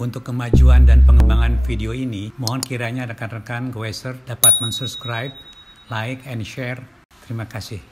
Untuk kemajuan dan pengembangan video ini, mohon kiranya rekan-rekan Goeser dapat mensubscribe, like, and share. Terima kasih.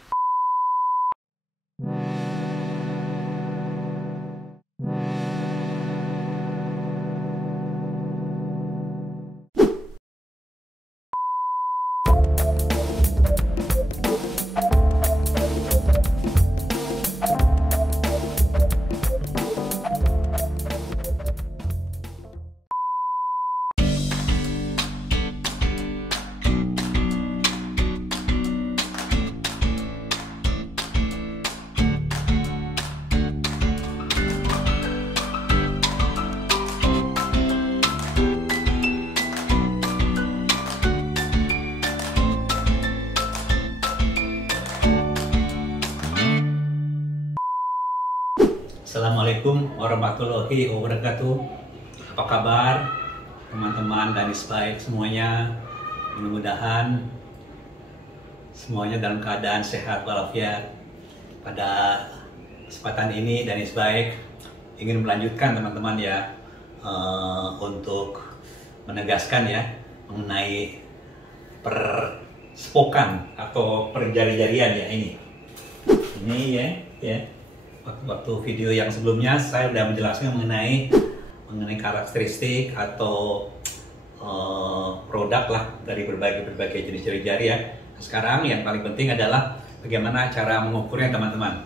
Assalamualaikum warahmatullahi wabarakatuh. Apa kabar teman-teman dan baik semuanya? Mudah-mudahan semuanya dalam keadaan sehat walafiat. Pada kesempatan ini Danis Baik ingin melanjutkan teman-teman ya, untuk menegaskan ya mengenai perspokan atau perjari-jarian ya ini ya. Waktu video yang sebelumnya saya sudah menjelaskan mengenai karakteristik atau produk lah dari berbagai jenis jari-jari ya. Sekarang yang paling penting adalah bagaimana cara mengukurnya teman-teman.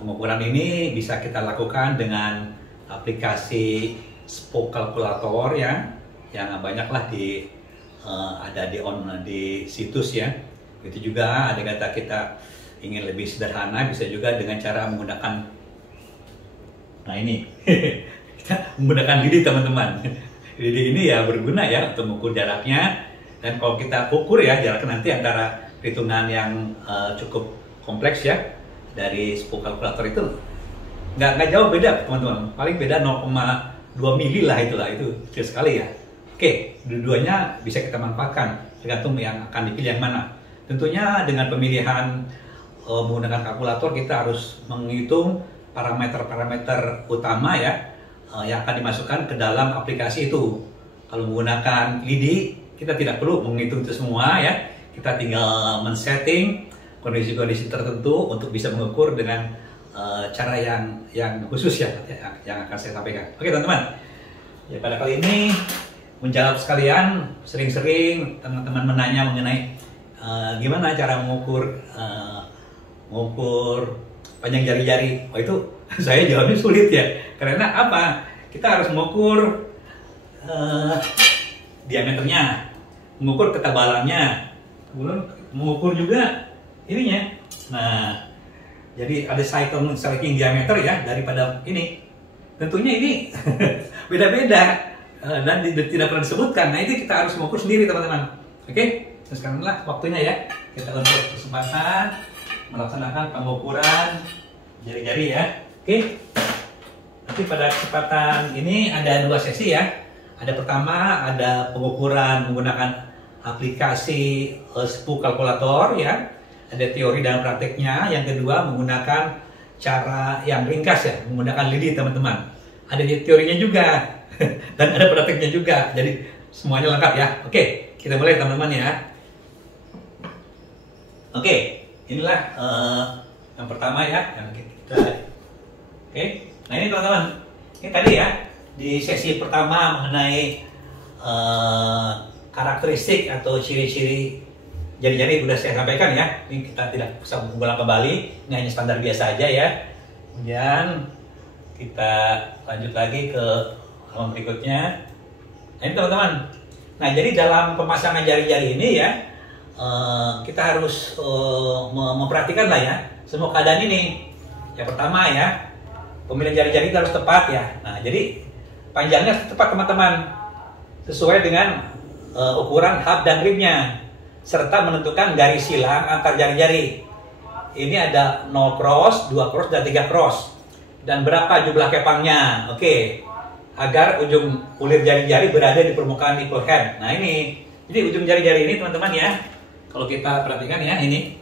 Pengukuran ini bisa kita lakukan dengan aplikasi spoke calculator ya, yang banyaklah ada di situs ya. Itu juga ada kata kita ingin lebih sederhana, bisa juga dengan cara menggunakan, nah ini kita menggunakan lidi teman-teman. Lidi ini ya berguna ya untuk mengukur jaraknya, dan kalau kita ukur ya jarak nanti antara perhitungan yang cukup kompleks ya dari spoke calculator itu nggak jauh beda teman-teman, paling beda 0,2 mili lah, itu kecil sekali ya. Oke, dua-duanya bisa kita manfaatkan tergantung yang akan dipilih yang mana. Tentunya dengan pemilihan menggunakan kalkulator kita harus menghitung parameter-parameter utama ya, yang akan dimasukkan ke dalam aplikasi itu. Kalau menggunakan lidi kita tidak perlu menghitung itu semua ya, kita tinggal men-setting kondisi-kondisi tertentu untuk bisa mengukur dengan cara yang khusus ya, yang akan saya sampaikan. Oke teman-teman, ya pada kali ini menjawab sekalian, sering-sering teman-teman menanya mengenai gimana cara mengukur panjang jari-jari. Oh itu saya jawabnya sulit ya, karena apa? Kita harus mengukur diameternya, mengukur ketebalannya, kemudian mengukur juga ininya. Nah, jadi ada cycling diameter ya daripada ini. Tentunya ini beda-beda dan tidak pernah disebutkan. Nah itu kita harus mengukur sendiri teman-teman. Oke, sekaranglah waktunya ya kita untuk kesempatan melaksanakan pengukuran jari-jari ya. Oke. Nanti pada kesempatan ini ada 2 sesi ya. Ada pertama ada pengukuran menggunakan aplikasi spoke calculator ya. Ada teori dan prakteknya. Yang kedua menggunakan cara yang ringkas ya, menggunakan lidi teman-teman. Ada teorinya juga dan ada prakteknya juga. Jadi semuanya lengkap ya. Oke, kita mulai teman-teman ya. Oke. Inilah yang pertama ya, yang kita. Oke, nah ini teman-teman, ini tadi ya di sesi pertama mengenai karakteristik atau ciri-ciri jari-jari sudah saya sampaikan ya. Ini kita tidak usah mengulang kembali, ini hanya standar biasa aja ya. Kemudian kita lanjut lagi ke halaman berikutnya. Nah ini teman-teman. Nah jadi dalam pemasangan jari-jari ini ya, kita harus memperhatikan lah ya semua keadaan ini. Yang pertama ya, pemilihan jari-jari harus tepat ya. Nah jadi panjangnya tepat teman-teman, sesuai dengan ukuran hub dan rimnya, serta menentukan garis silang antar jari-jari. Ini ada 0 cross, 2 cross, dan 3 cross. Dan berapa jumlah kepangnya. Oke, agar ujung ulir jari-jari berada di permukaan equal hand. Nah ini, jadi ujung jari-jari ini teman-teman ya, kalau kita perhatikan ya, ini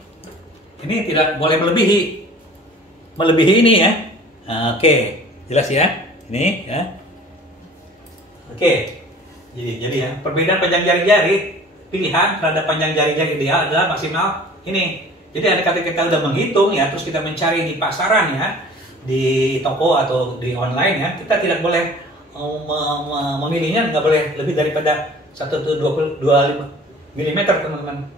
tidak boleh melebihi ini ya. Nah, oke, jelas ya, ini ya. Oke. Jadi ya, perbedaan panjang jari-jari pilihan terhadap panjang jari-jari ideal adalah maksimal ini. Jadi ada kata kita udah menghitung ya, terus kita mencari di pasaran ya, di toko atau di online ya, kita tidak boleh memilihnya, nggak boleh lebih daripada 125 mm teman-teman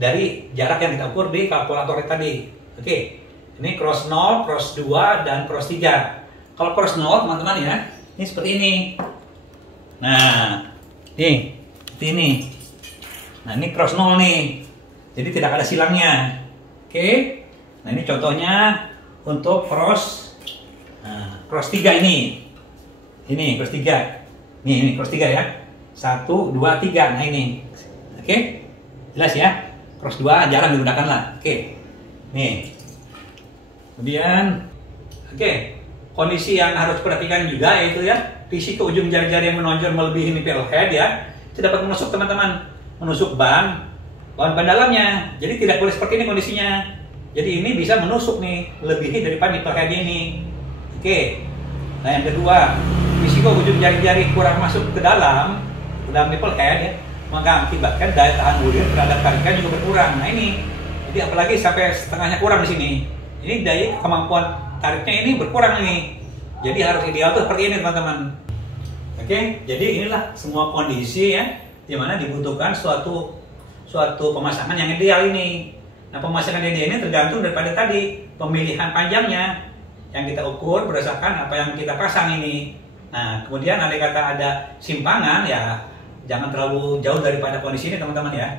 dari jarak yang kita ukur di kalkulator tadi. Oke, ini cross 0, cross 2, dan cross 3. Kalau cross 0 teman-teman ya, ini seperti ini. Nah, nih, seperti ini. Nah, ini cross 0 nih, jadi tidak ada silangnya. Oke, nah ini contohnya untuk cross, cross 3 ini. Ini cross 3. Ini cross 3 ya. 1, 2, 3. Nah ini. Oke. Jelas ya? Cross 2 jarang digunakan lah. Oke. Nih. Kemudian kondisi yang harus perhatikan juga yaitu ya, risiko ujung jari-jari yang menonjol melebihi nipple head ya. Itu dapat menusuk teman-teman. Menusuk ban dalamnya. Jadi tidak boleh seperti ini kondisinya. Jadi ini bisa menusuk nih, lebihi daripada nipple head ini. Oke. Nah yang kedua, risiko ujung jari-jari kurang masuk ke dalam nipple head ya, maka akibatkan daya tahan urin terhadap tarikan juga berkurang. Nah ini, jadi apalagi sampai setengahnya kurang di sini. Ini daya kemampuan tariknya ini berkurang ini. Jadi harus ideal tuh seperti ini teman-teman. Oke, jadi inilah semua kondisi ya, di mana dibutuhkan suatu pemasangan yang ideal ini. Nah pemasangan yang ideal ini tergantung daripada tadi pemilihan panjangnya yang kita ukur berdasarkan apa yang kita pasang ini. Nah, kemudian ada kata ada simpangan ya, jangan terlalu jauh daripada kondisi ini teman-teman ya.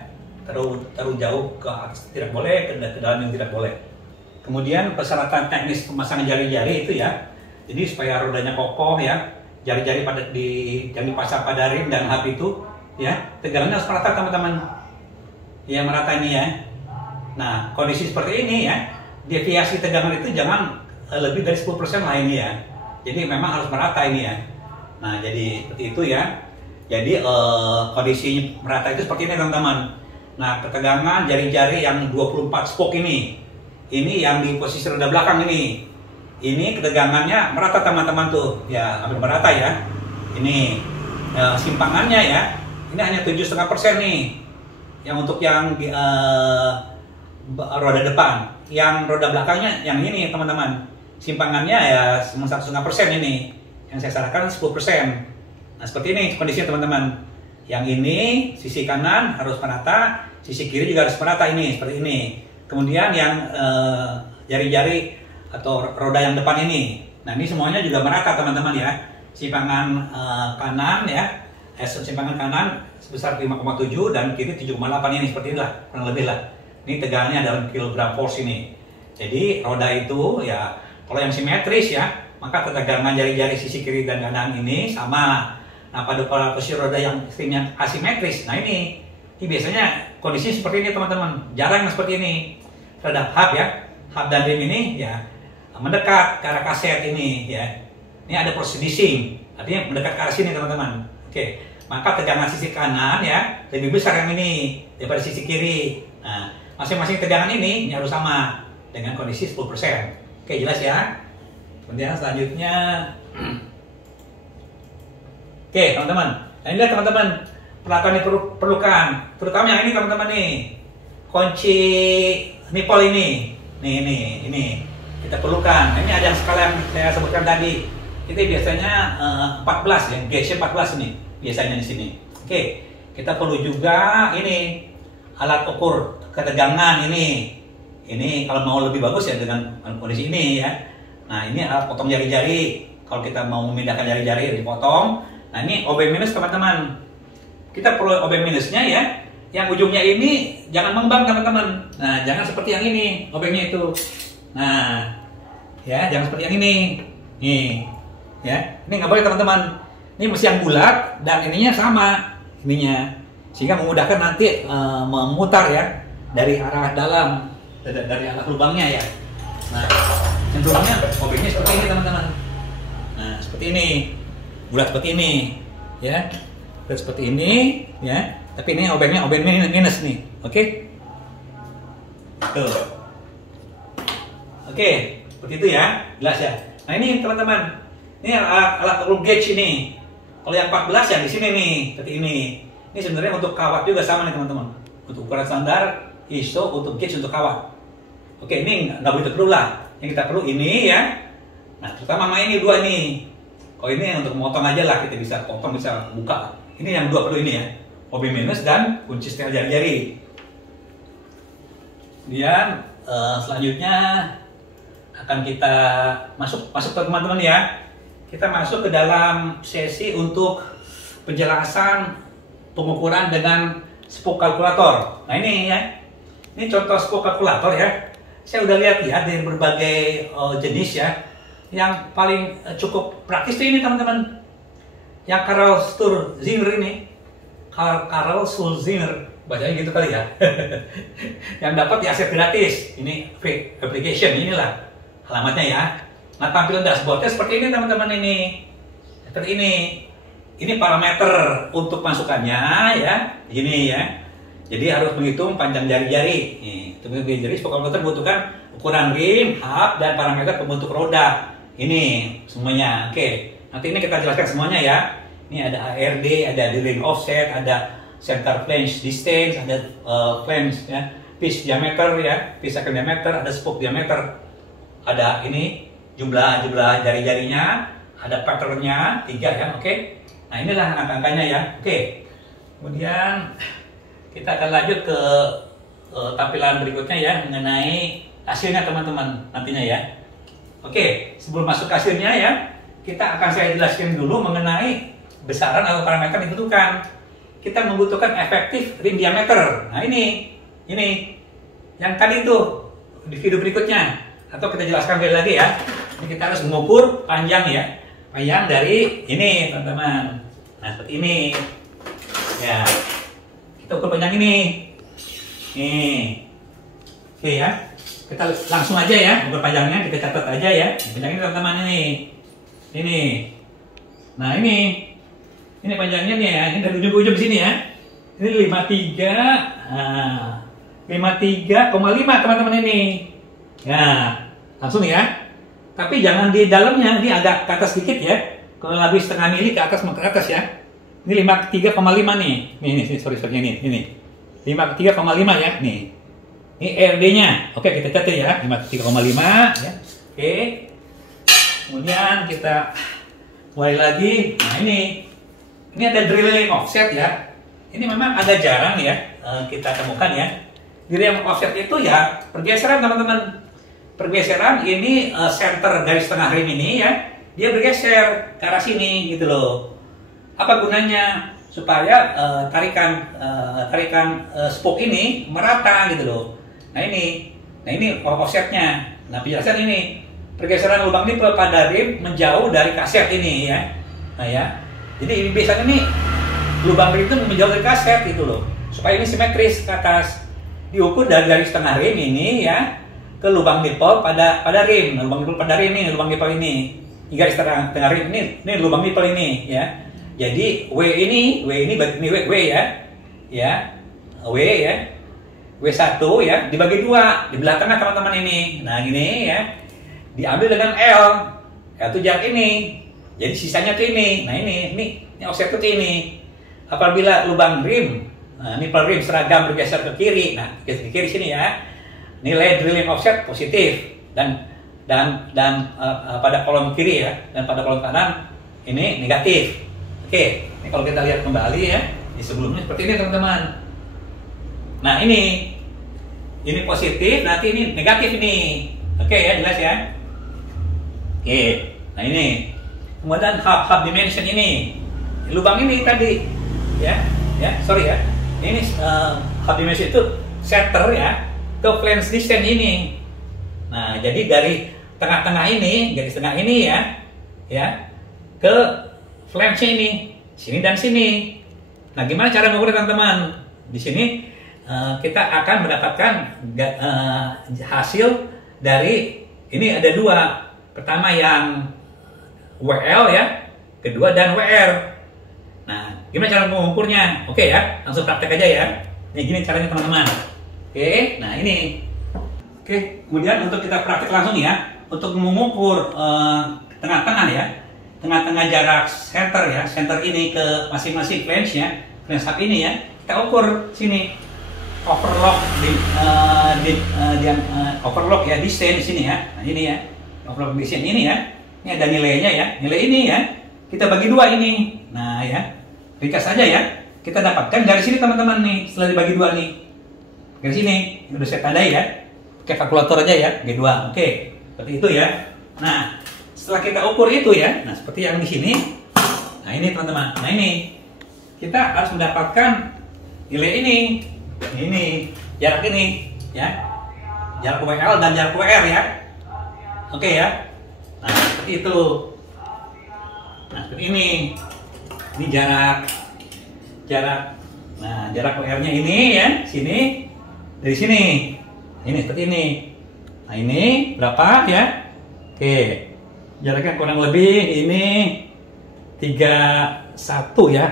Terlalu jauh ke atas tidak boleh, ke dalam yang tidak boleh. Kemudian persyaratan teknis pemasangan jari-jari itu ya. Jadi supaya rodanya kokoh ya, jari-jari yang dipasang pada rim dan hub itu ya, tegangannya harus merata teman-teman. Ya merata ini ya. Nah, kondisi seperti ini ya, deviasi tegangan itu jangan lebih dari 10% lah ini ya. Jadi memang harus merata ini ya. Nah jadi seperti itu ya. Jadi kondisi merata itu seperti ini teman-teman. Nah ketegangan jari-jari yang 24 spoke ini yang di posisi roda belakang ini ketegangannya merata teman-teman tuh ya, hampir merata ya. Ini simpangannya ya, ini hanya 7,5% nih yang untuk yang roda depan. Yang roda belakangnya yang ini teman-teman, simpangannya ya 1,5% ini, yang saya sarankan 10%. Nah seperti ini kondisinya teman-teman. Yang ini sisi kanan harus merata, sisi kiri juga harus merata ini, seperti ini. Kemudian yang jari-jari atau roda yang depan ini, nah ini semuanya juga merata teman-teman ya. Simpangan kanan ya, simpangan kanan sebesar 5,7 dan kiri 7,8 ini, seperti inilah kurang lebih lah. Ini tegangannya dalam kilogram force ini. Jadi roda itu ya, kalau yang simetris ya, maka ketegangan jari-jari sisi kiri dan kanan ini sama. Nah pada posisi roda yang istilahnya asimetris, nah ini biasanya kondisinya seperti ini teman-teman. Jarang seperti ini. Terhadap hub ya, hub dan rim ini ya mendekat ke arah kaset ini ya. Ini ada proses dishing, artinya mendekat ke arah sini teman-teman. Oke, maka tegangan sisi kanan ya lebih besar yang ini daripada sisi kiri. Nah masing-masing tegangan ini harus sama dengan kondisi 10%. Oke, jelas ya. Kemudian selanjutnya, oke teman-teman, nah inilah teman-teman peralatan yang perlukan, terutama yang ini teman-teman nih, kunci nipple ini kita perlukan. Nah, ini ada yang skala yang saya sebutkan tadi, itu biasanya 14 ya, gauge 14 ini biasanya di sini. Oke, kita perlu juga ini alat ukur ketegangan ini kalau mau lebih bagus ya dengan kondisi ini ya. Nah ini alat potong jari-jari, kalau kita mau memindahkan jari-jari dipotong. Nah ini OB minus teman-teman, kita perlu OB minusnya ya, yang ujungnya ini jangan mengembang teman-teman. Nah jangan seperti yang ini OB-nya itu. Nah ya jangan seperti yang ini nih ya, ini nggak boleh teman-teman. Ini mesti yang bulat dan ininya sama ininya, sehingga memudahkan nanti memutar ya dari arah dalam, dari arah lubangnya ya. Nah cenderungnya OB-nya seperti ini teman-teman. Nah seperti ini, bulat seperti ini ya, bulat seperti ini ya, tapi ini OB-nya OB minus nih. Oke, tuh. Oke, seperti itu ya, jelas ya. Nah ini teman-teman, ini alat ukur gauge ini. Kalau yang 14 yang di sini nih, seperti ini. Ini sebenarnya untuk kawat juga sama nih teman-teman. Untuk ukuran standar, ISO, untuk gauge, untuk kawat. Oke, ini nggak begitu perlu lah. Yang kita perlu ini ya. Nah, terutama sama ini dua nih. Kalau ini untuk memotong aja lah, kita bisa potong, bisa buka. Ini yang dua perlu ini ya. OB minus dan kunci setel jari-jari. Kemudian selanjutnya akan kita masuk ke teman-teman ya. Kita masuk ke dalam sesi untuk penjelasan pengukuran dengan spoke kalkulator. Nah ini ya, ini contoh spoke kalkulator ya. Saya udah lihat ya dari berbagai jenis ya. Yang paling cukup praktis itu ini teman-teman. Yang Karl Sturzinger ini, Karl Sturzinger, bacanya gitu kali ya. Yang dapat di aset gratis. Ini free application, inilah alamatnya ya. Nah tampilan dashboardnya seperti ini teman-teman ini. Seperti ini. Ini parameter untuk masukannya ya, ini ya. Jadi harus menghitung panjang jari-jari. Untuk menghitung jari, spoke kalkulator butuhkan ukuran rim, hub, dan parameter pembentuk roda. Ini semuanya. Oke, nanti ini kita jelaskan semuanya ya. Ini ada ARD, ada drilling offset, ada center flange distance, ada flange ya, pitch diameter ya, pitch second diameter, ada spoke diameter, ada ini jumlah jari-jarinya, ada patternnya 3 ya. Oke. Nah inilah angka-angkanya ya. Oke. Kemudian kita akan lanjut ke tampilan berikutnya ya, mengenai hasilnya teman-teman nantinya ya. Oke, sebelum masuk ke hasilnya ya, kita akan saya jelaskan dulu mengenai besaran atau parameter yang dibutuhkan. Kita membutuhkan efektif rim diameter. Nah ini yang tadi itu di video berikutnya, atau kita jelaskan sekali lagi ya. Ini kita harus mengukur panjang ya, panjang dari ini teman-teman. Nah seperti ini ya, kita ukur panjang ini. Nih, oke ya, kita langsung aja ya ukur panjangnya, kita catat aja ya. Panjang ini teman-teman ini. Nah ini panjangnya nih ya, ini dari ujung ke ujung sini ya. Ini 53,5 teman-teman ini. Ya, langsung ya. Tapi jangan di dalamnya, ini agak ke atas sedikit ya. Kalau lebih setengah mili ke atas ya. Ini 53,5 nih. Nih, sorry ini. 53,5 ya, nih. Ini RD-nya. Oke, kita catat ya, 53,5 ya. Oke. Kemudian kita mulai lagi. Nah, ini ada drilling offset ya. Ini memang agak jarang ya kita temukan ya. Drilling offset itu ya pergeseran teman-teman. Pergeseran ini center garis tengah rim ini ya, dia bergeser ke arah sini gitu loh. Apa gunanya? Supaya tarikan spoke ini merata gitu loh. Nah ini offsetnya. Nah penjelasan ini pergeseran lubang nipple pada rim menjauh dari kaset ini ya. Nah ya. Jadi ini biasanya nih lubang rim itu menjauh dari kaset gitu loh. Supaya ini simetris ke atas. Diukur dari garis tengah rim ini ya ke lubang nipple pada rim. Nah, lubang nipple pada rim ini, lubang nipple ini. Ini garis tengah rim ini lubang nipple ini ya. Jadi W ini W ya. Ya. W ya. W1 ya dibagi 2 di belah tengah teman-teman ini. Nah, ini ya. Diambil dengan L. L itu jarak ini. Jadi sisanya tuh ini. Nah, ini offset tuh ini. Apabila lubang rim, nipple rim seragam bergeser ke kiri. Nah, ke kiri sini ya. Nilai drilling offset positif dan pada kolom kiri ya, dan pada kolom kanan ini negatif. Oke, ini kalau kita lihat kembali ya, di sebelumnya seperti ini teman-teman. Nah ini positif, nanti ini negatif ini. Oke ya, jelas ya. Oke, nah ini kemudian hub dimension ini, lubang ini tadi ya, sorry ya, ini hub dimension itu center ya ke flange distance ini. Nah jadi dari tengah-tengah ini, garis tengah ini ya ke flange ini, sini dan sini. Nah gimana cara mengukur teman-teman? Di sini kita akan mendapatkan hasil dari ini ada 2. Pertama yang WL ya, kedua dan WR. Nah, gimana cara mengukurnya? Oke ya, langsung praktek aja ya. Nih gini caranya teman-teman. Oke, nah ini. Oke, kemudian untuk kita praktek langsung ya, untuk mengukur tengah-tengah ya. tengah-tengah jarak center ya, center ini ke masing-masing flange ya, flange hub ini ya, kita ukur sini overlock overlock ya, distance di sini ya. Nah, ini ya, overlock distance ini ya. Ini ada nilainya ya, nilai ini ya. Kita bagi dua ini. Nah ya, ringkas saja ya. Kita dapatkan dari sini teman-teman nih, setelah dibagi dua nih. Dari sini, udah saya tandai ya. Pakai kalkulator aja ya, G2. Oke, seperti itu ya. Nah, setelah kita ukur itu ya, nah seperti yang di sini. Nah ini teman-teman, nah ini kita harus mendapatkan nilai ini. Ini jarak ini ya, jarak WL dan jarak WR ya. Oke ya. Nah seperti itu. Nah seperti ini jarak. Nah jarak WR-nya ini ya, sini dari sini. Ini seperti ini. Nah ini berapa ya? Oke, jaraknya kurang lebih ini 31 ya,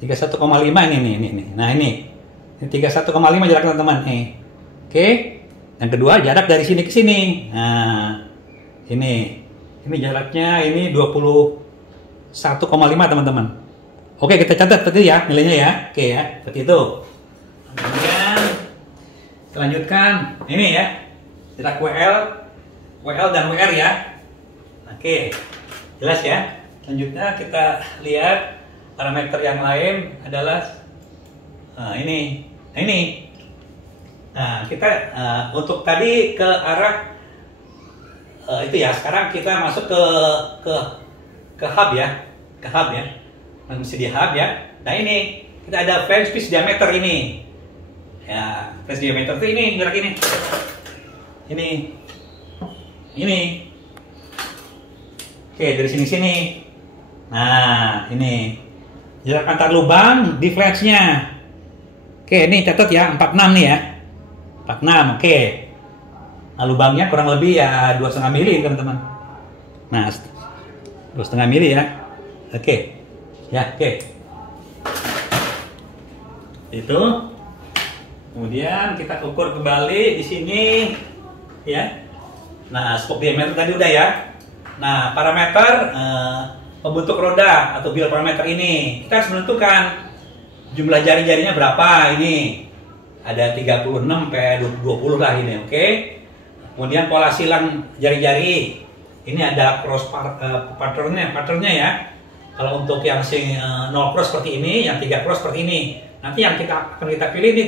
31,5 ini. Nah ini 31,5 jarak teman-teman nih. Oke. Yang kedua jarak dari sini ke sini. Nah, ini jaraknya ini 21,5 teman-teman. Oke, kita catat seperti ya nilainya ya. Oke ya, seperti itu. Kemudian kita lanjutkan ini ya. Jarak WL dan WR ya. Oke. Jelas ya. Selanjutnya kita lihat parameter yang lain adalah ini. Nah, kita untuk tadi ke arah itu ya. Sekarang kita masuk ke hub ya, masih di hub ya. Nah ini kita ada flange pitch diameter ini. Ya, flange diameter itu ini jarak ini. Ini. Oke, dari sini. Nah, ini jarak antar lubang di flange-nya. Oke, ini catat ya, 46 nih ya. 46, oke. Nah, lubangnya kurang lebih ya 2,5 mili teman-teman. Nah, 2,5 mili ya. Oke. Ya, oke. Itu. Kemudian kita ukur kembali di sini ya. Nah, spoke diameter tadi udah ya. Nah, parameter pembentuk roda atau build parameter ini kita harus menentukan jumlah jari-jarinya berapa ini. Ada 36 sampai 20 lah ini, oke. Kemudian pola silang jari-jari. Ini ada cross patternnya ya. Kalau untuk yang no cross seperti ini, yang 3 cross seperti ini. Nanti yang akan kita pilih ini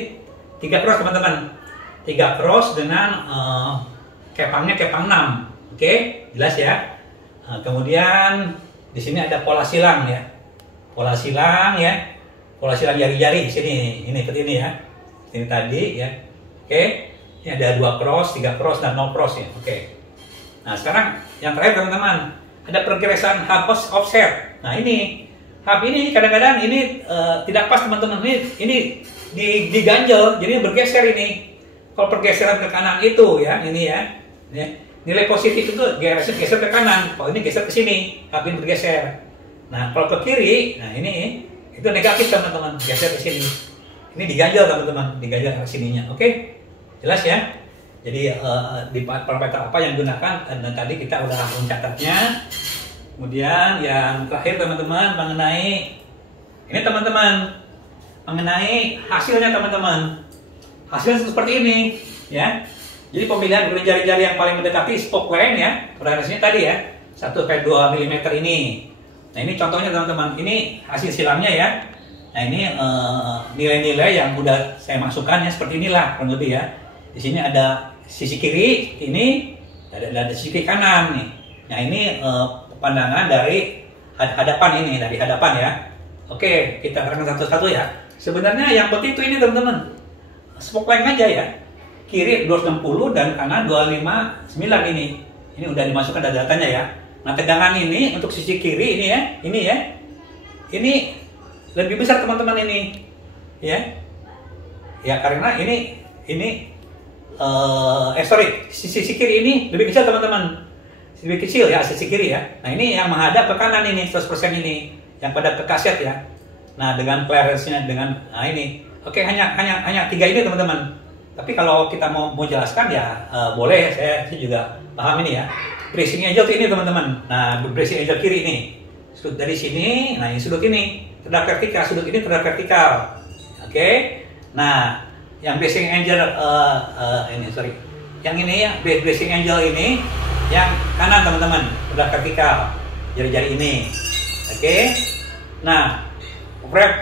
3 cross teman-teman. 3 cross dengan kepangnya kepang 6. Oke, jelas ya. Kemudian di sini ada pola silang ya. Pola silang jari-jari di sini. Ini seperti ini ya. Ini tadi ya. Oke. Ini ada 2 cross, 3 cross dan no cross ya. Oke. Nah, sekarang yang terakhir teman-teman, ada pergerakan hub offset. Nah, ini hub ini kadang-kadang ini tidak pas teman-teman. Ini diganjel, jadi bergeser ini. Kalau pergeseran ke kanan itu ya, ini ya. Nilai positif itu geser ke kanan. Kalau ini geser ke sini, hub ini bergeser. Nah, kalau ke kiri, nah ini itu negatif teman-teman, geser ke sini. Ini diganjel teman-teman, diganjel ke sininya. Oke? Jelas ya? Jadi di parameter apa yang digunakan, dan tadi kita udah mencatatnya. Kemudian yang terakhir teman-teman mengenai ini teman-teman, mengenai hasilnya teman-teman. Hasilnya seperti ini ya. Jadi pemilihan jari-jari yang paling mendekati spoke line ya, radiusnya tadi ya 1-2 mm ini. Nah ini contohnya teman-teman, ini hasil silangnya ya. Nah ini nilai-nilai yang udah saya masukkan ya seperti inilah kurang lebih ya. Di sini ada sisi kiri, ini ada sisi kiri kanan nih. Nah ini pandangan dari hadapan ini, dari hadapan ya. Oke, kita terangkan satu-satu ya. Sebenarnya yang penting itu ini teman-teman, spoke line aja ya. Kiri 260 dan kanan 259 ini. Ini udah dimasukkan datanya ya. Nah tegangan ini untuk sisi kiri ini ya, ini lebih besar teman-teman ini, ya karena ini sisi kiri ini lebih kecil teman-teman, lebih kecil ya sisi kiri ya. Nah ini yang menghadap ke kanan ini 100% ini, yang pada ke kaset ya. Nah dengan clearance-nya ini, oke hanya 3 ini teman-teman. Tapi kalau kita mau jelaskan ya boleh, saya juga paham ini ya. bracing angle tuh ini teman-teman. Nah, bracing angle kiri ini. Sudut dari sini, nah ini sudut ini terhadap vertikal, sudut ini terhadap vertikal. Oke. Nah, yang bracing angle yang ini ya, bracing angle ini yang kanan teman-teman, terhadap vertikal. Jari-jari ini. Oke. Nah, wrap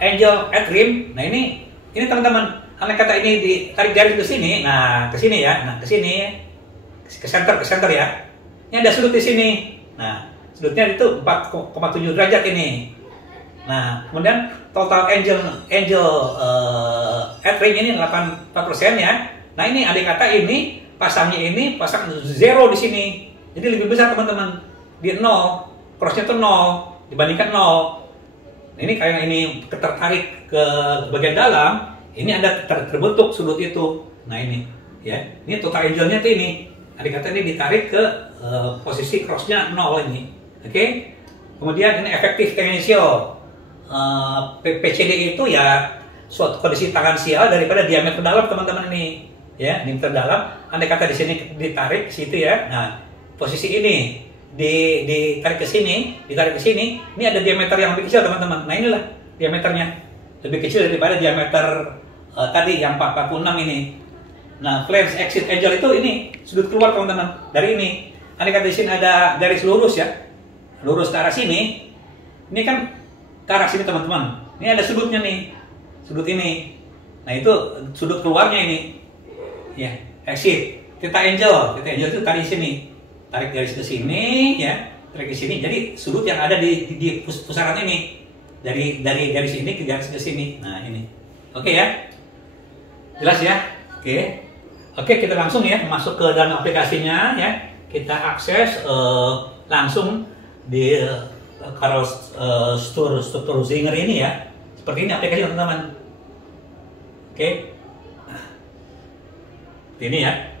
angle at rim. Nah, ini teman-teman. Andai kata ini ditarik jari ke sini, nah ke sini ya, nah ke sini, ke center ya. Ini ada sudut di sini. Nah, sudutnya itu 4,7 derajat ini. Nah, kemudian total angle at rim ini 84% ya. Nah, ini andai kata ini pasang zero di sini. Jadi lebih besar teman-teman. Di 0, crossnya itu 0 dibandingkan 0. Nah, ini karena ini tertarik ke bagian dalam. Ini ada terbentuk sudut itu. Nah ini, ya, ini total angle-nya tuh ini. Andai kata ini ditarik ke posisi cross-nya 0 ini. Oke. Kemudian ini efektif tangential. PCD itu ya suatu kondisi tangan sial daripada diameter dalam teman-teman ini. Ya, diameter dalam. Andai kata di sini ditarik ke situ ya. Nah, posisi ini ditarik ke sini, ini ada diameter yang lebih kecil teman-teman. Nah inilah diameternya lebih kecil daripada diameter tadi yang 46 ini. Nah, flange exit angle itu ini sudut keluar teman-teman dari ini. Andai kata di sini ada garis lurus ya, lurus ke arah sini. Ini kan ke arah sini teman-teman. Ini ada sudutnya nih, sudut ini. Nah itu sudut keluarnya ini, ya exit. Theta angle itu tadi sini. Tarik garis ke sini ya, tarik ke sini. Jadi sudut yang ada di pusaran ini dari garis ini ke garis ke sini. Nah ini, oke ya, jelas ya. Oke, kita langsung ya masuk ke dalam aplikasinya ya. Kita akses langsung di Karl Sturzinger ini ya. Seperti ini aplikasi teman-teman. Oke, ini ya.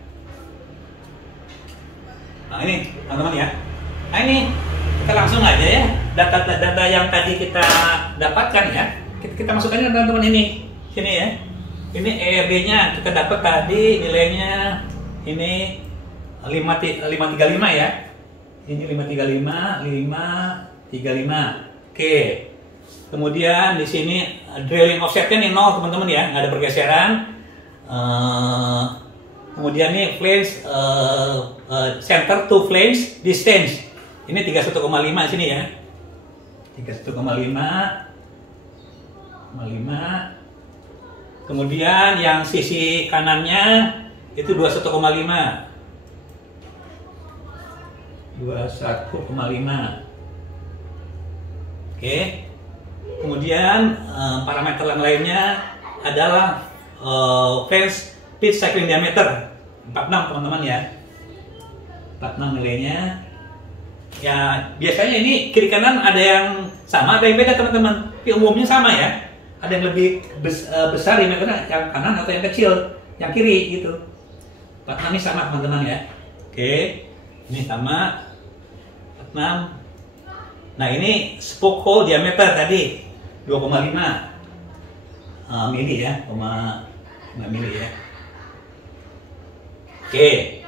Nah ini teman-teman ya. Nah ini kita langsung aja ya data yang tadi kita dapatkan ya. Kita masukkan teman-teman ini sini ya. Ini ERD-nya kita dapat tadi nilainya ini 535 ya. Ini 535. Oke. Kemudian di sini drilling offsetnya nih 0 teman-teman ya, nggak ada pergeseran. Kemudian nih flange center to flange distance. Ini 31,5 sini ya. 31,5. Kemudian yang sisi kanannya itu 21,5. 21,5. Oke. Kemudian parameter yang lainnya adalah flange pitch cycling diameter 46 teman-teman ya. 46 nilainya. Ya biasanya ini kiri kanan ada yang sama, ada yang beda teman-teman. Tapi umumnya sama ya. Ada yang lebih besar diameternya yang kanan atau yang kecil, yang kiri gitu. 46 ini sama teman-teman ya. Oke. Ini sama 46. Nah ini spoke hole diameter tadi 2,5 mili ya, 5 mili ya. Oke.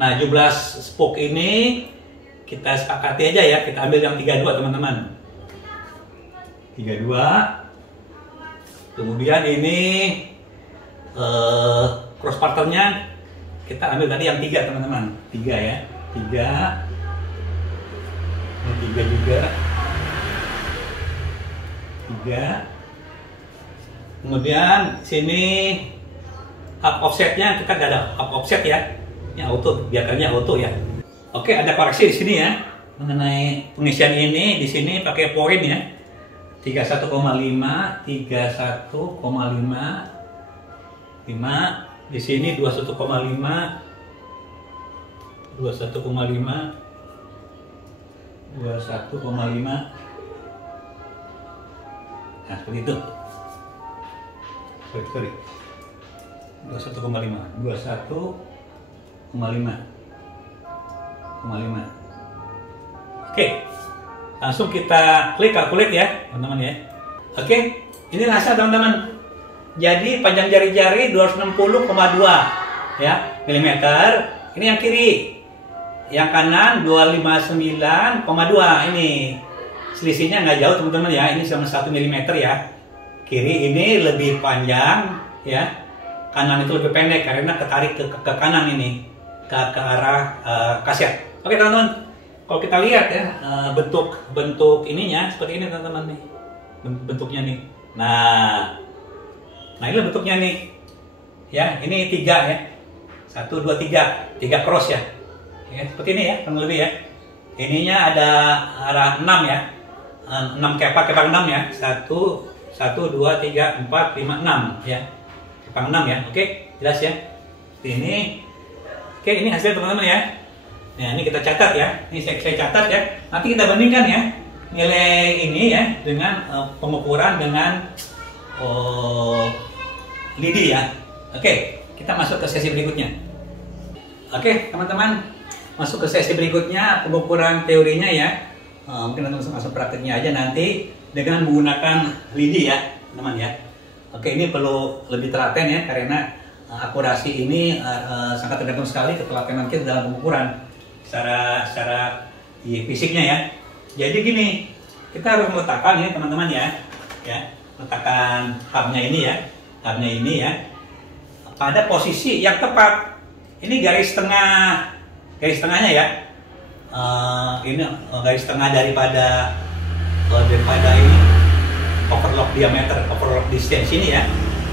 Nah, 17 spoke ini kita sepakati aja ya, kita ambil yang 32 teman-teman. 32. Kemudian ini cross partnernya kita ambil tadi yang 3 teman-teman. 3 ya. 3. Ini 3 juga. 3. Kemudian sini up offsetnya kita nggak ada up offset ya. Ini auto, biarkannya auto ya. Oke, ada koreksi di sini ya mengenai pengisian ini. Di sini pakai poin ya. 31,5, 31,5, 5. Di sini 21,5, 21,5, 21,5. Nah, seperti itu. Sorry. 21,5. Oke. Langsung kita klik calculate ya, teman-teman ya. Oke, ini rasa teman-teman. Jadi panjang jari-jari 260,2 ya, milimeter. Ini yang kiri. Yang kanan 259,2 ini. Selisihnya nggak jauh teman-teman ya, ini cuma 1 mm ya. Kiri ini lebih panjang ya, kanan itu lebih pendek karena ketarik ke kanan ini, ke arah kaset. Oke teman-teman, kalau kita lihat ya bentuk ininya seperti ini teman-teman nih, bentuknya nih. Nah ini bentuknya nih ya, ini 3 ya, 1, 2, 3 cross ya, seperti ini ya kurang lebih ya. Ininya ada arah 6 ya, 6 kepak 6 ya, 1, 2, 3, 4, 5, 6 ya, kepak 6 ya. Oke, jelas ya. Ini oke, ini hasil teman-teman ya. Nah ini kita catat ya, ini saya catat ya. Nanti kita bandingkan ya nilai ini ya dengan pengukuran dengan lidi ya. Oke, kita masuk ke sesi berikutnya. Oke teman-teman, masuk ke sesi berikutnya, pengukuran teorinya ya. Mungkin langsung masuk praktiknya aja nanti dengan menggunakan lidi ya teman-teman ya. Oke, ini perlu lebih telaten ya karena akurasi ini sangat tergantung sekali ketelatenan kita dalam pengukuran secara fisiknya ya. Jadi gini, kita harus meletakkan ini teman-teman ya, letakkan hubnya ini ya pada posisi yang tepat. Ini garis tengahnya ya. Ini garis tengah daripada ini overlock diameter, overlock distance ini ya.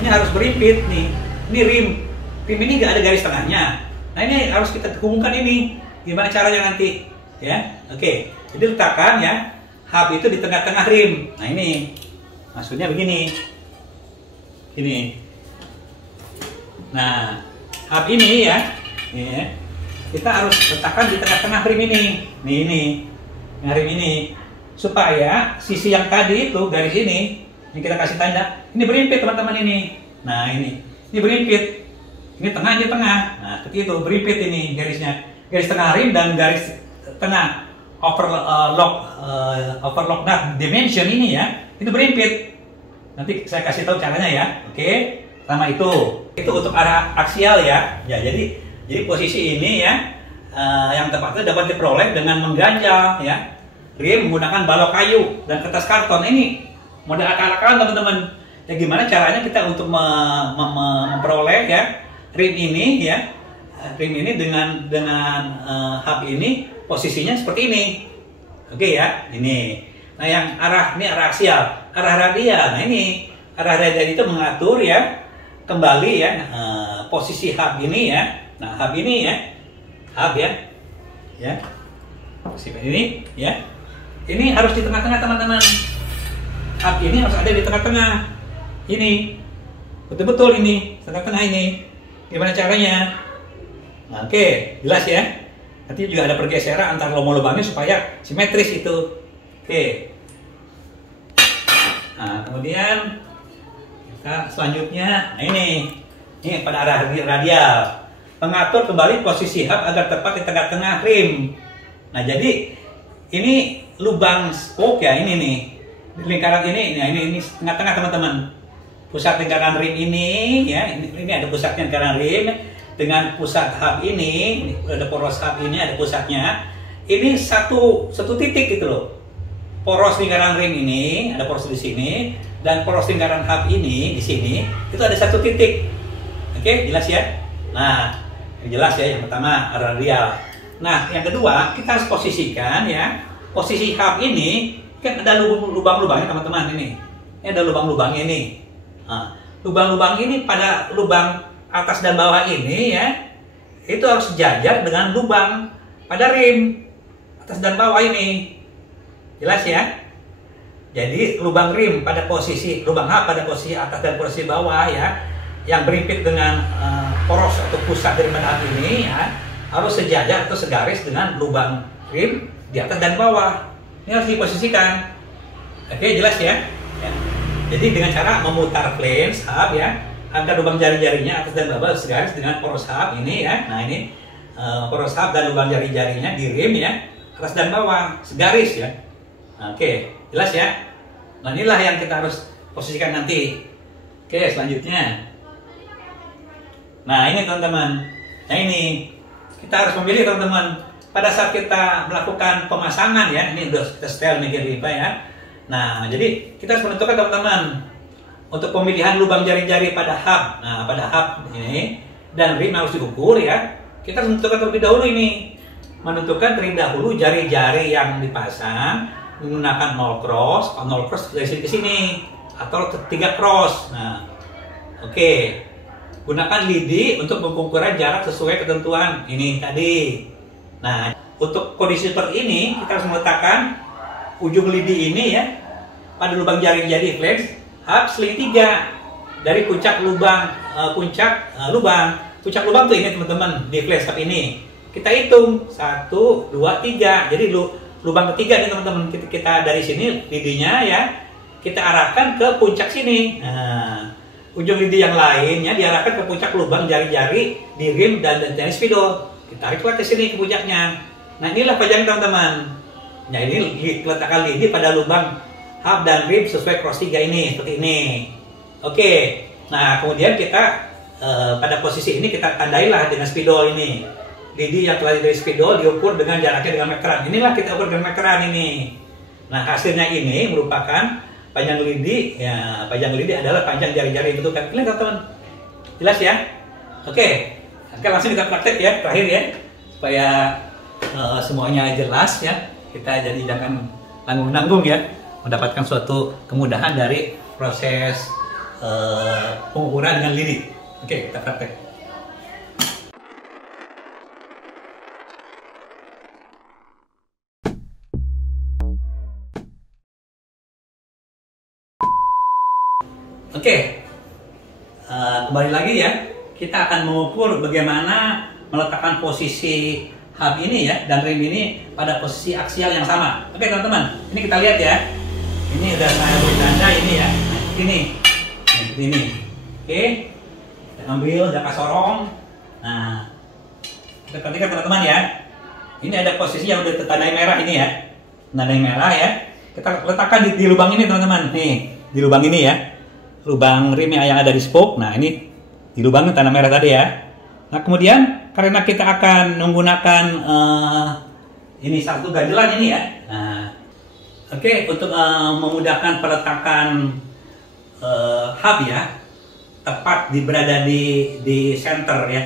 Ini harus berimpit nih. Ini rim ini nggak ada garis tengahnya. Nah ini harus kita hubungkan ini. Gimana caranya nanti? Ya, oke. Jadi letakkan ya hub itu di tengah-tengah rim. Nah ini maksudnya begini. Ini. Nah hub ini ya, kita harus letakkan di tengah-tengah rim ini. Nih ini, rim ini. Supaya sisi yang tadi itu garis ini kita kasih tanda, ini berimpit teman-teman ini. Nah ini berimpit, ini tengah, ini tengah. Nah seperti itu berimpit ini garisnya, garis tengah rim dan garis tengah overlock dimension ini ya, itu berimpit. Nanti saya kasih tahu caranya ya. Oke, sama itu untuk arah aksial ya. Ya jadi posisi ini ya yang tepatnya dapat diperoleh dengan mengganjal ya rim menggunakan balok kayu dan kertas karton. Ini model akal-akalan teman-teman. Ya gimana caranya kita untuk memperoleh ya rim ini ya, rim ini dengan hub ini posisinya seperti ini. Oke ya, ini. Nah yang ini arah aksial, arah radial. Nah ini arah radial itu mengatur ya kembali ya posisi hub ini ya. Nah hub ini ya, posisi ini ya. Ini harus di tengah-tengah teman-teman. Hub ini harus ada di tengah-tengah. Ini betul-betul ini tengah-tengah ini. Gimana caranya? Nah, oke, jelas ya. Nanti juga ada pergeseran antar lubang-lubangnya supaya simetris itu. Oke. Nah, kemudian kita selanjutnya, nah ini pada arah radial. Mengatur kembali posisi hub agar tepat di tengah-tengah rim. Nah, jadi ini lubang spoke ya, ini nih. Lingkaran ini, nah ini tengah-tengah teman-teman. Pusat lingkaran rim ini ya, ini ada pusat lingkaran rim dengan pusat hub ini ada poros hub ini, ada pusatnya. Ini satu titik gitu loh. Poros lingkaran rim ini ada poros di sini dan poros lingkaran hub ini di sini itu ada satu titik. Oke, jelas ya. Nah, jelas ya yang pertama radial. Nah, yang kedua kita harus posisikan ya. Posisi hub ini kan ada lubang-lubangnya teman-teman ini. Ini ada lubang-lubangnya ini. Nah, lubang-lubang ini pada lubang atas dan bawah ini ya, itu harus sejajar dengan lubang pada rim atas dan bawah ini. Jelas ya? Jadi lubang rim pada posisi, lubang hub pada posisi atas dan posisi bawah ya, yang berimpit dengan poros atau pusat dari hub ini ya, harus sejajar atau segaris dengan lubang rim di atas dan bawah. Ini harus diposisikan. Oke, jelas ya? Ya. Jadi dengan cara memutar flange hub ya, agar lubang jari-jarinya atas dan bawah segaris dengan poros hub ini ya. Nah ini poros hub dan lubang jari-jarinya di rim ya, atas dan bawah segaris ya. Nah, oke, jelas ya. Nah inilah yang kita harus posisikan nanti. Oke, selanjutnya. Nah ini teman-teman. Nah ini kita harus memilih teman-teman pada saat kita melakukan pemasangan ya, ini udah kita setel nih riba ya. Nah, jadi kita harus menentukan teman-teman untuk pemilihan lubang jari-jari pada hub. Nah, pada hub ini dan rim harus diukur ya. Kita harus menentukan terlebih dahulu ini. Menentukan terlebih dahulu jari-jari yang dipasang menggunakan 0 cross, 0 cross dari sini ke sini atau 3 cross. Nah, oke. Gunakan lidi untuk pengukuran jarak sesuai ketentuan ini tadi. Nah, untuk kondisi seperti ini kita harus meletakkan ujung lidi ini ya pada lubang jari-jari flex hub seling 3 dari puncak lubang puncak lubang tuh ini teman-teman di flex hub ini. Kita hitung 1, 2, 3. Jadi lubang ketiga nih teman-teman. Kita dari sini lidinya ya kita arahkan ke puncak sini. Nah, ujung lidi yang lainnya diarahkan ke puncak lubang jari-jari di rim dan jari spidol. Kita tariklah ke sini ke puncaknya. Nah, inilah panjang teman-teman. Nah, ini letakkan lidi pada lubang hub dan rim sesuai cross 3 ini seperti ini. Oke. Nah, kemudian kita pada posisi ini kita tandailah dengan spidol ini. Lidi yang telah dari spidol diukur dengan jaraknya dengan meteran. Inilah kita ukur dengan meteran ini. Nah, hasilnya ini merupakan panjang lidi. Ya, panjang lidi adalah panjang jari-jari yang bentukan. Lihat teman-teman. Jelas ya? Oke. Oke, langsung kita praktek ya, terakhir ya, supaya semuanya jelas ya. Kita jadi jangan nanggung-nanggung ya, mendapatkan suatu kemudahan dari proses pengukuran dengan lidi. Oke, kita praktek. Oke, kembali lagi ya. Kita akan mengukur bagaimana meletakkan posisi hub ini ya dan rim ini pada posisi aksial yang sama. Oke teman-teman, ini kita lihat ya. Ini udah saya beri tanda ini ya. Ini. Oke, kita ambil jangka sorong. Nah, kita perhatikan teman-teman ya. Ini ada posisi yang udah tertandai merah ini ya. Tandai merah ya. Kita letakkan di lubang ini teman-teman. Nih, di lubang ini ya. Lubang rim yang ada di spoke. Nah, ini di lubang tanda merah tadi ya. Nah, kemudian karena kita akan menggunakan ini satu ganjelan ini ya. Nah, oke, untuk memudahkan peletakan hub ya, tepat berada di center ya,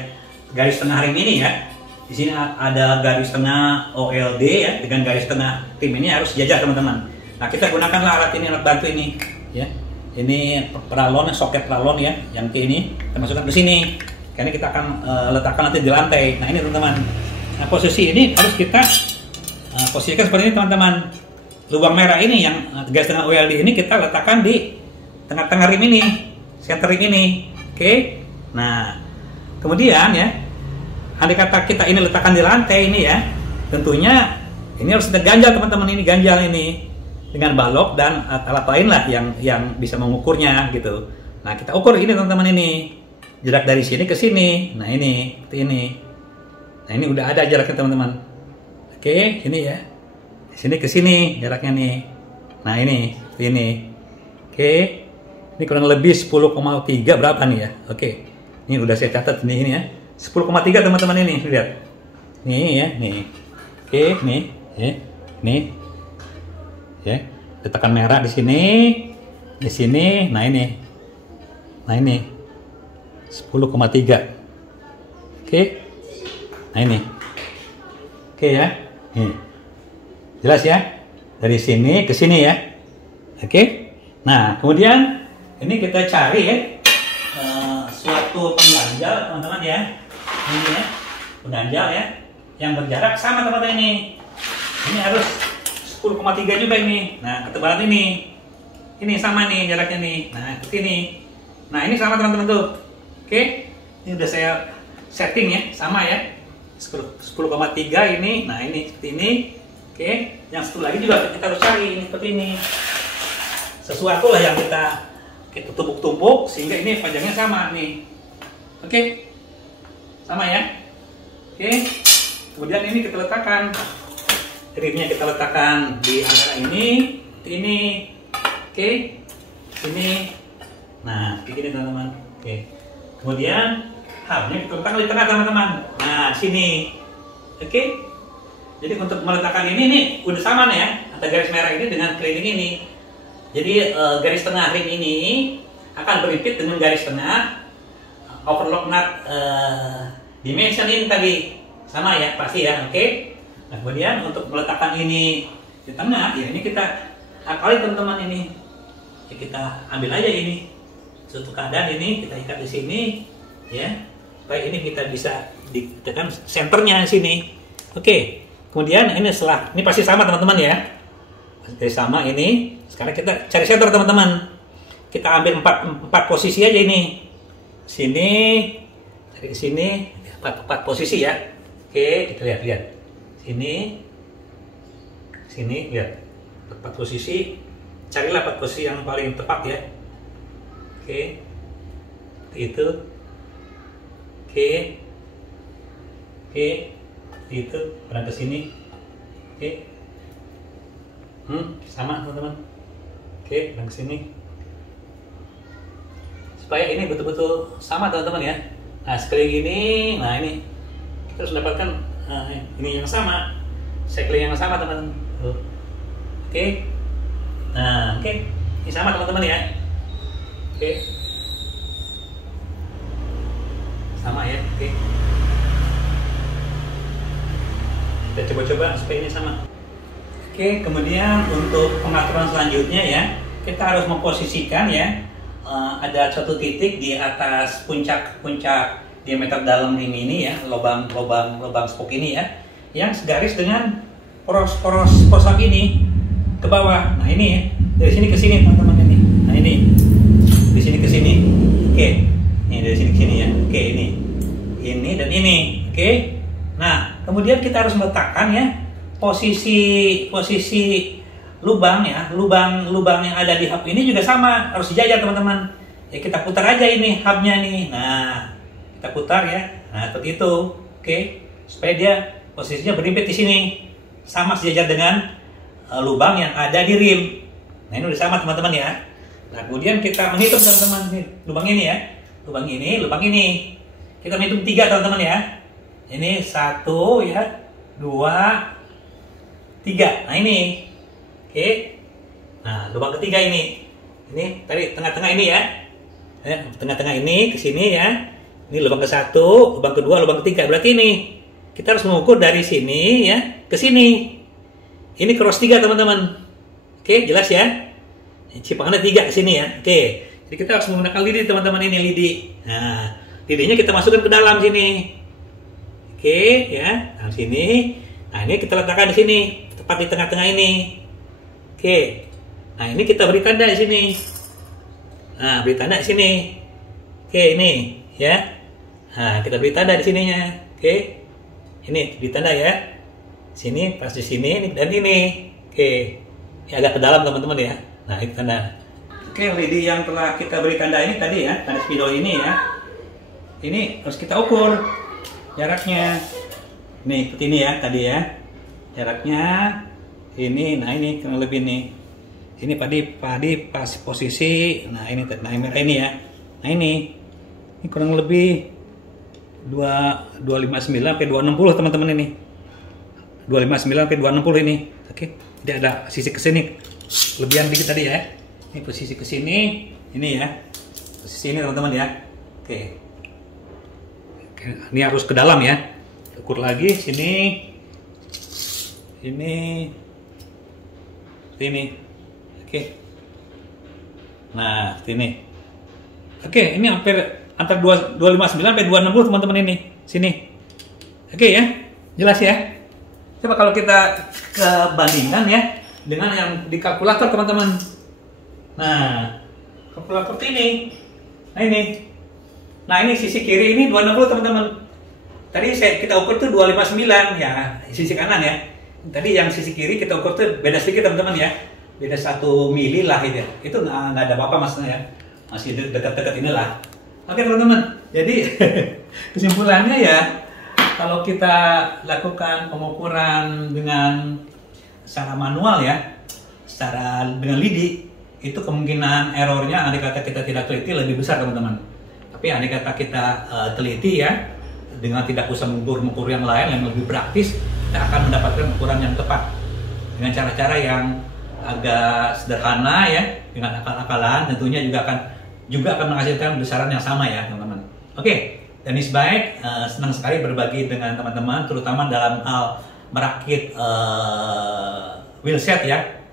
garis tengah rim ini ya. Di sini ada garis tengah OLD ya, dengan garis tengah rim ini harus sejajar teman-teman. Nah, kita gunakanlah alat ini, alat bantu ini ya. Ini peralon, soket peralon ya, yang ke ini kita masukkan ke sini. Karena kita akan letakkan nanti di lantai. Nah, ini teman-teman. Nah, posisi ini harus kita posisikan seperti ini teman-teman. Lubang merah ini yang garis tengah OLD ini kita letakkan di tengah-tengah rim ini, center rim ini. Oke. Nah, kemudian ya, andai kata kita ini letakkan di lantai ini ya, tentunya ini harus ada ganjal teman-teman, ini ganjal ini. Dengan balok dan alat lain lah yang bisa mengukurnya gitu. Nah, kita ukur ini teman-teman ini. Jarak dari sini ke sini. Nah, ini seperti ini. Nah, ini udah ada jaraknya teman-teman. Oke, ini ya. Di sini ke sini jaraknya nih. Nah, ini seperti ini. Oke. Ini kurang lebih 10,3 berapa nih ya? Oke. Ini udah saya catat ini ya. 10,3 teman-teman ini, lihat. Nih ya, nih. Oke, nih, ya. Nih. Ya, letakkan merah di sini, nah ini 10,3. Oke, nah ini, oke ya, nih, jelas ya, dari sini ke sini ya, oke. Nah, kemudian ini kita cari ya suatu pengganjal teman-teman ya, ini ya, pengganjal ya, yang berjarak sama teman-teman ini harus 10,3 juga ini. Nah, ketebalan ini sama nih jaraknya nih. Nah, seperti ini. Nah, ini sama teman-teman tuh. Oke. Ini udah saya setting ya, sama ya. 10,3 ini. Nah, ini seperti ini. Oke. Yang satu lagi juga kita harus cari ini seperti ini. Sesuatu lah yang kita tumpuk-tumpuk sehingga ini panjangnya sama nih. Oke. Sama ya. Oke. Kemudian ini kita letakkan. Rimnya kita letakkan di antara ini, oke, sini. Nah, begini teman-teman. Oke. Kemudian hubnya kita letakkan di tengah teman-teman. Nah, sini, oke. Jadi untuk meletakkan ini udah sama nih ya, antara garis merah ini dengan keliling ini. Jadi garis tengah rim ini akan berimpit dengan garis tengah overlock nut dimension ini tadi. Sama ya, pasti ya, oke? Nah, kemudian untuk meletakkan ini di tengah, ya ini kita akali teman-teman ini. Ya, kita ambil aja ini. Suatu keadaan ini kita ikat di sini, ya. Supaya ini kita bisa ditekan senternya di sini. Oke. Kemudian ini ini pasti sama teman-teman ya. Pasti sama ini. Sekarang kita cari center teman-teman. Kita ambil 4 posisi aja ini. Sini, dari sini 4 posisi ya. Oke, kita lihat. Sini lihat. 4 posisi. Carilah 4 posisi yang paling tepat ya. Oke. Itu. Oke. Itu pernah ke sini. Oke. Sama teman-teman. Oke, pernah ke sini. Supaya ini betul-betul sama teman-teman ya. Nah, sekeliling ini, nah ini kita harus mendapatkan ini yang sama. Sekeliling yang sama teman-teman. Oke. Nah, oke. Ini sama teman-teman ya. Oke. Sama ya. Oke. Kita coba-coba supaya ini sama. Oke, kemudian untuk pengaturan selanjutnya ya, kita harus memposisikan ya, ada suatu titik di atas puncak diameter dalam ring ini ya, lubang spoke ini ya, yang segaris dengan poros ini ke bawah. Nah ini ya, dari sini ke sini teman-teman ini. Nah ini dari sini ke sini. Oke, ini dari sini ke sini ya. Oke, ini dan ini. Oke. Nah, kemudian kita harus meletakkan ya posisi lubang ya, lubang yang ada di hub ini juga sama, harus sejajar teman-teman. Ya kita putar aja ini hubnya nih. Nah, kita putar ya. Nah, seperti itu. Oke, supaya dia posisinya berimpit di sini. Sama sejajar dengan lubang yang ada di rim. Nah, ini udah sama teman-teman ya. Nah, kemudian kita menghitung teman-teman lubang ini ya. Lubang ini. Kita menghitung 3 teman-teman ya. Ini 1 ya, 2, 3. Nah ini, oke. Nah lubang ketiga ini tadi tengah-tengah ini ya. Tengah-tengah ini ke sini ya. Ini lubang ke-1, lubang kedua, lubang ketiga. Berarti ini kita harus mengukur dari sini ya ke sini. Ini cross 3 teman-teman. Oke, jelas ya. Cipangannya 3 ke sini ya. Oke. Jadi kita harus menggunakan lidi teman-teman ini lidi. Nah, lidinya kita masukkan ke dalam sini. Oke, ya, nah sini. Nah ini kita letakkan di sini, tepat di tengah-tengah ini. Oke, nah ini kita beri tanda di sini. Nah, beri tanda di sini. Oke, ini, ya. Nah, kita beri tanda di sininya. Oke, ini beri tanda ya. Sini, pas di sini dan ini. Oke, ini agak ke dalam teman-teman ya. Nah, ini tanda. Oke, lidi yang telah kita beri tanda ini tadi ya, tanda spidol ini ya. Ini harus kita ukur. Jaraknya nih seperti ini ya tadi ya, jaraknya ini. Nah ini kurang lebih nih, ini padi pas posisi. Nah ini merah ini ya. Nah ini kurang lebih 259 sampai 260 teman-teman ini. 259 sampai 260 ini. Oke, jadi ada sisi kesini lebihan dikit tadi ya. Ini posisi kesini, ini ya posisi ini teman-teman ya. Oke. Ini harus ke dalam ya. Ukur lagi sini. Ini. Oke. Nah, sini. Oke, ini hampir antara 259 sampai 260 teman-teman ini. Sini. Oke ya. Jelas ya. Coba kalau kita kebandingkan ya dengan yang di kalkulator teman-teman. Nah, kalkulator ini. Nah ini. Nah ini sisi kiri ini 260 teman-teman. Tadi kita ukur tuh 259 ya, sisi kanan ya. Tadi yang sisi kiri kita ukur tuh beda sedikit teman-teman ya. Beda 1 mili lah itu. Itu nggak ada apa-apa maksudnya ya. Masih dekat-dekat inilah. Oke teman-teman. Jadi kesimpulannya ya, kalau kita lakukan pengukuran dengan secara manual ya, secara dengan lidi, itu kemungkinan errornya andai kata kita tidak teliti lebih besar teman-teman. Tapi andai kata kita teliti ya, dengan tidak usah mengukur yang lain yang lebih praktis, kita akan mendapatkan ukuran yang tepat dengan cara-cara yang agak sederhana ya, dengan akal-akalan tentunya juga akan menghasilkan besaran yang sama ya teman-teman. Oke, Dennis Bike senang sekali berbagi dengan teman-teman, terutama dalam hal merakit wheelset ya,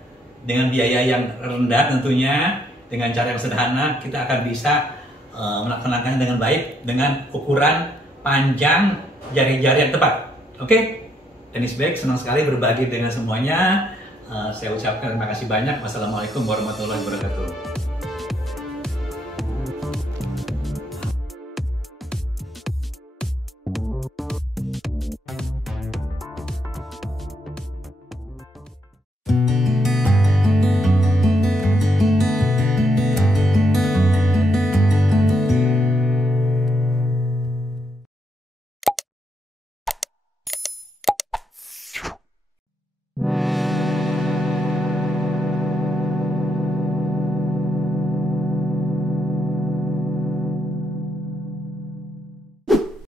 dengan biaya yang rendah tentunya, dengan cara yang sederhana kita akan bisa melaksanakannya dengan baik dengan ukuran panjang jari-jari yang tepat. Oke, Dennis Bike senang sekali berbagi dengan semuanya. Saya ucapkan terima kasih banyak. Wassalamualaikum warahmatullahi wabarakatuh.